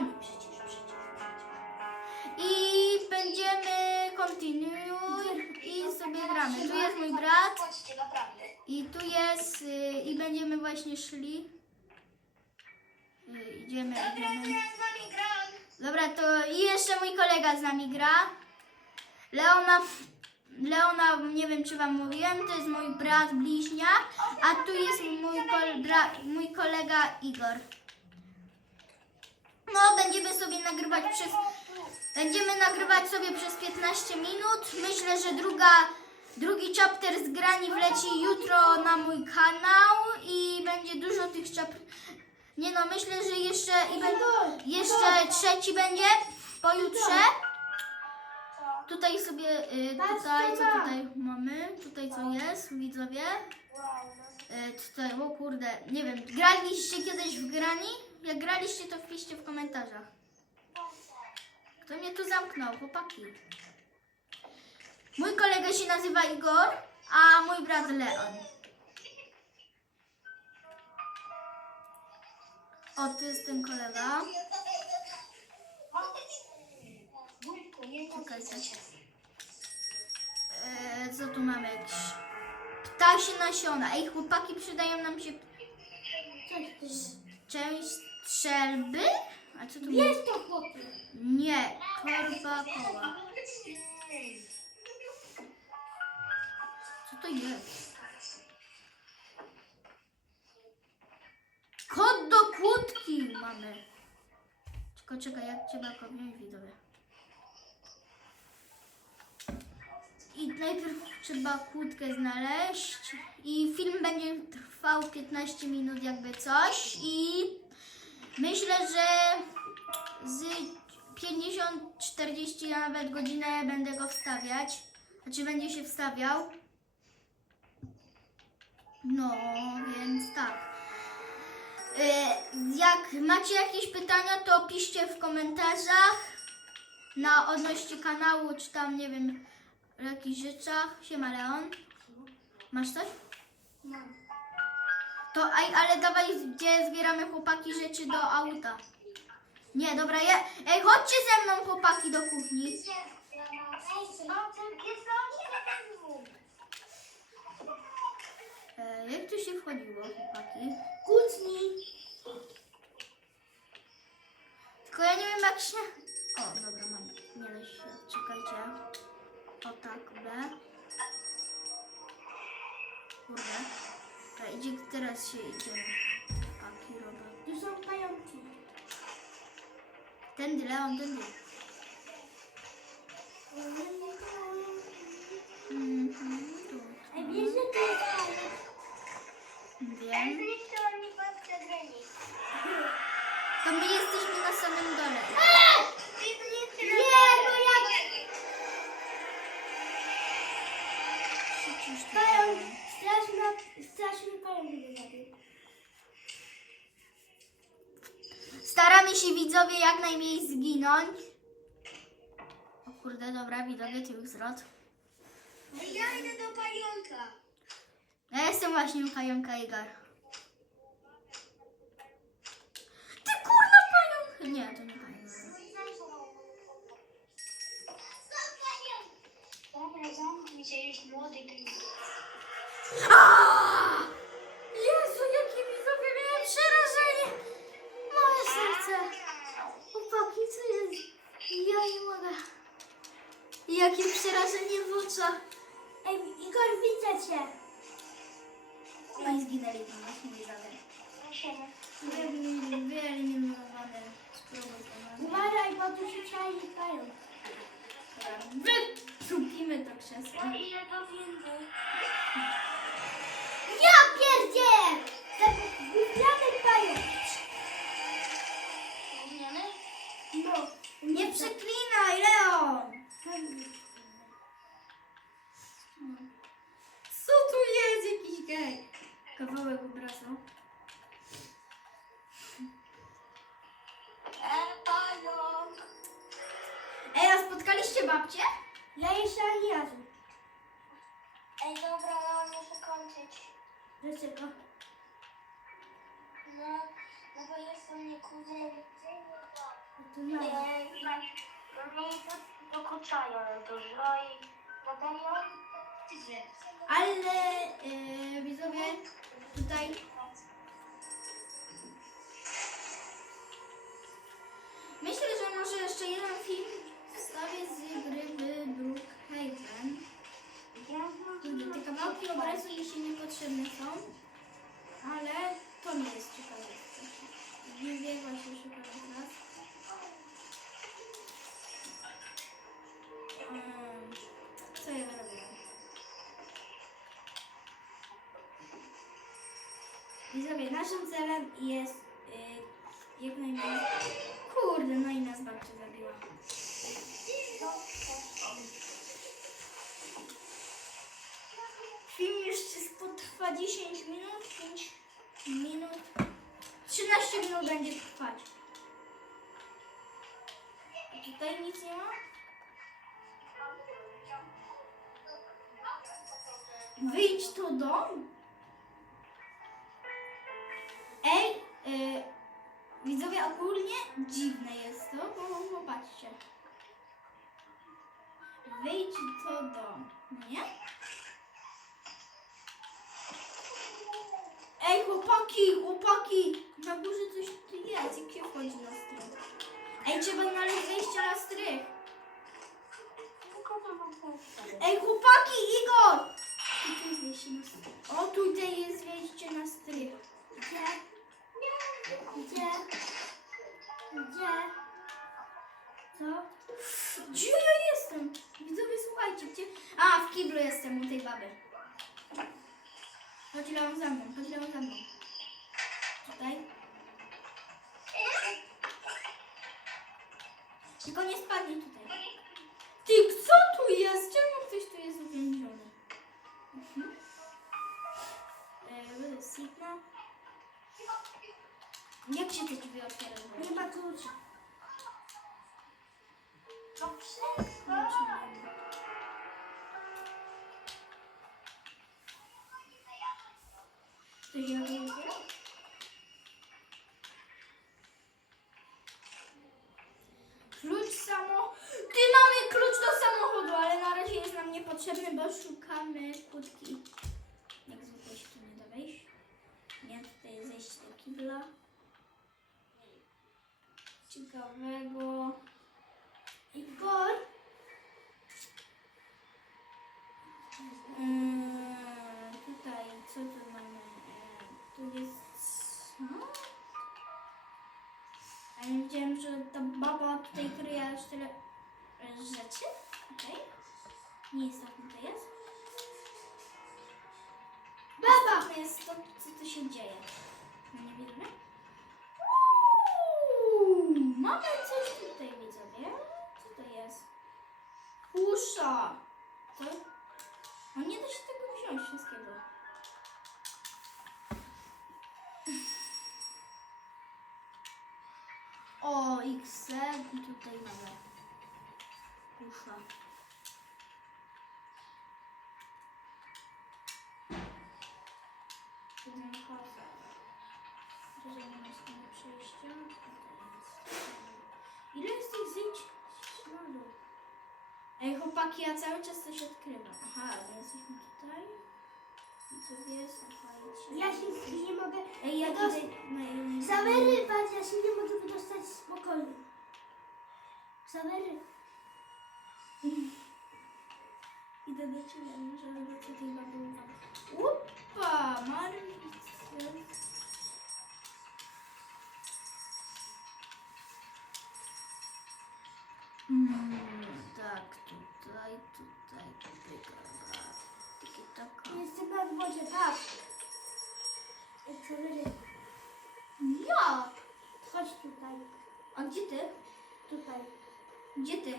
nagrany przecież, przecież, przecież. I będziemy kontynuuj i sobie gramy. Tu jest mój brat Chodźcie, naprawdę. i tu jest y, i będziemy właśnie szli. Y, idziemy, Dobra, to idziemy. ja z wami gram. Dobra, to i jeszcze mój kolega z nami gra. Leona, Leona, nie wiem czy wam mówiłem, to jest mój brat bliźniak, a tu jest mój, kol, bra, mój kolega Igor. No, będziemy sobie nagrywać przez, będziemy nagrywać sobie przez 15 minut. Myślę, że druga, drugi chapter z grani wleci jutro na mój kanał i będzie dużo tych chapter. Nie no, myślę, że jeszcze i będą, jeszcze trzeci będzie pojutrze. Tutaj sobie, y, tutaj, co tutaj mamy? Tutaj co jest, widzowie? Y, tutaj, o kurde, nie wiem, graliście kiedyś w grani? Jak graliście, to wpiszcie w komentarzach. Kto mnie tu zamknął, chłopaki? Mój kolega się nazywa Igor, a mój brat Leon. O, tu jest ten kolega. Czekajcie. E, co tu mamy? Jakieś ptasie nasiona. Ej, chłopaki, przydają nam się ty. część strzelby? A co tu Jest to chłopie. Nie, korba koła. Co to jest? Kod do kłódki mamy. Czekaj, czekaj, jak trzeba kopiąć widzowie. I najpierw trzeba kłódkę znaleźć i film będzie trwał 15 minut jakby coś i myślę, że z 50-40 a nawet godzinę będę go wstawiać. Znaczy będzie się wstawiał. No, więc tak. Y, Jak macie jakieś pytania, to piszcie w komentarzach na odnośnie kanału, czy tam nie wiem, jakichś rzeczach. Siema Leon. Masz coś? Mam. To ej, ale dawaj, gdzie zbieramy chłopaki rzeczy do auta. Nie, dobra, ja, ej, chodźcie ze mną chłopaki do kuchni. E, jak tu się wchodziło, chłopaki? Kucnij. Tylko ja nie wiem jak się... O, dobra, mam. Nie da się. Czekajcie. O tak, B. Kurde. Dobra, idzie, teraz się idzie. Chłopaki robią. Tu są pająki. Tędy, Leon, tędy. Mhm, tu. Ej, wiesz, że to jest pająk? Się widzowie jak najmniej zginąć. O kurde, dobra, widzowie, ty już zwrot. Ja idę do pająka. Ja jestem właśnie u pająka Igor. Ty kurna pająk! Nie, to nie pająk. Dobra, zamknij się już młody. Aaaa! Wyeliminowane. Spróbuj Uważaj, bo tu się czai pająk. Wytrupimy to krzesło. Ile to więcej? Ja pierdzie! Gówniany pająk. Gówniany? No. Nie przeklinaj, Leon! Co tu jest? Jakiś gej. Kawałek obrazu. Mnie dokuczają dużo i nadają Ale yy, widzowie, tutaj myślę, że może jeszcze jeden film wstawię z gry w Brookhaven. Te kawałki obrazu mi się niepotrzebne są, ale celem jest y, jak najbardziej... Kurde, no i nas babcia zabiła. Film jeszcze potrwa 10 minut, 5 minut, 13 minut będzie trwać. A tutaj nic nie ma? Wyjdź to dom? Nie? Ej, chłopaki, chłopaki! Na górze coś tu jest, jakie wchodzi na strych. Ej, trzeba znaleźć wejście na strych. Ej, chłopaki, Igor! O, tutaj jest wejście na strych. Gdzie? Gdzie? Gdzie? Co? Gdzie ja jestem? Kiblu jestem u tej baby. Chodź Leon za mną, chodź Leon za mną. Tutaj. Tylko nie spadnij tutaj. Ty, co tu jest? Czemu ktoś tu jest uwięziony? Mhm. E, Sigma. Jak się te drzwi otwierają? Nie ma klucza. Klucz samo... Ty mamy klucz do samochodu, ale na razie jest nam niepotrzebny, bo szukamy kłódki. Jak zwykle się tu nie da wejść. Nie, tutaj zejście do kibla. Ciekawego. Igor? Się dzieje. No nie wiemy? Uuu, mamy coś tutaj, widzowie. Co to jest? Pusza! Co? No nie da się tego wziąć wszystkiego. O, XL i tutaj mamy kusza. Jeden kozak. Tutaj jest. Ile jest tych zdjęć? Ej, chłopaki, ja cały czas coś odkrywam. Aha, my jesteśmy tutaj. I co jest? Ja się nie mogę... Ej, ja Dos- tutaj... No, ja się nie mogę wydostać z pokoju. Zawyry. Idę do ciebie, może zobaczę tej uwagę. Upa, Marice. Mm, tak, tutaj, tutaj, tutaj, dobra. Takie taka. Jestem na wodzie, patrz. Jak? Chodź tutaj. A gdzie ty? Tutaj. Gdzie ty?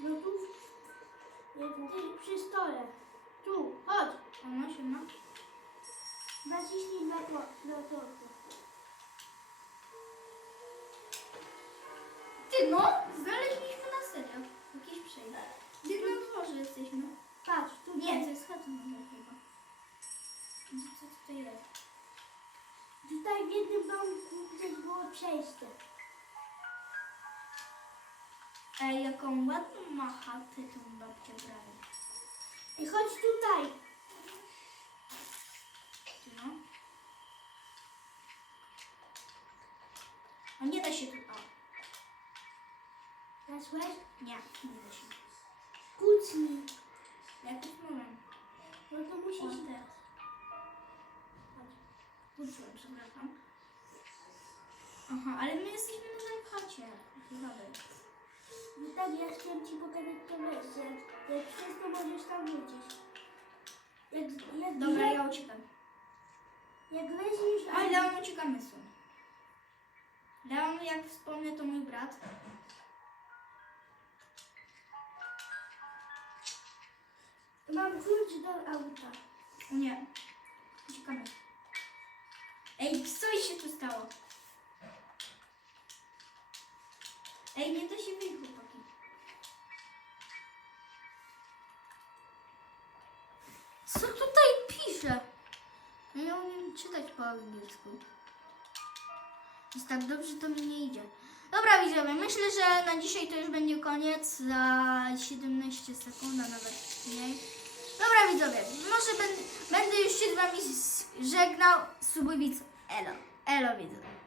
No tu. Ty przy stole. Tu, chodź. Ona się ma. Naciśnij na to. Na to. Ty no, serio. Przejście. Ty na dworze jesteśmy. Patrz, tu Nie, to jest chata numer chyba. Gdzie- Co tutaj jest? Tutaj w jednym domku gdzieś było przejście. Ej, jaką ładną ma chatę tą babcia brali. I chodź tutaj. No. A nie da się tu. O, Weszłeś? nie, nie się. Kucnij. Jakiś moment. No to musisz teraz. Kurczyłem, przepraszam. Aha, ale my jesteśmy na chacie. Dobry. No tak, ja chciałem ci pokazać to wejście. Jak przez to możesz tam wrócić. Jak, jak, Dobra, jak, ja uciekam. jak weźmiesz... Oj, Leon uciekamy stąd. Leon, jak wspomnę, to mój brat. Mam klucz do auta. Nie. Uciekamy. Ej, co się tu stało? Ej, nie da się wyjść, chłopaki. Co tutaj pisze? Ja nie umiem czytać po angielsku. Jest tak dobrze, to mi nie idzie. Dobra, widzowie, myślę, że na dzisiaj to już będzie koniec. Za 17 sekund, a nawet mniej. Dobra, widzowie, może będę, będę już się z wami żegnał. Subujcie. Elo. Elo, widzowie.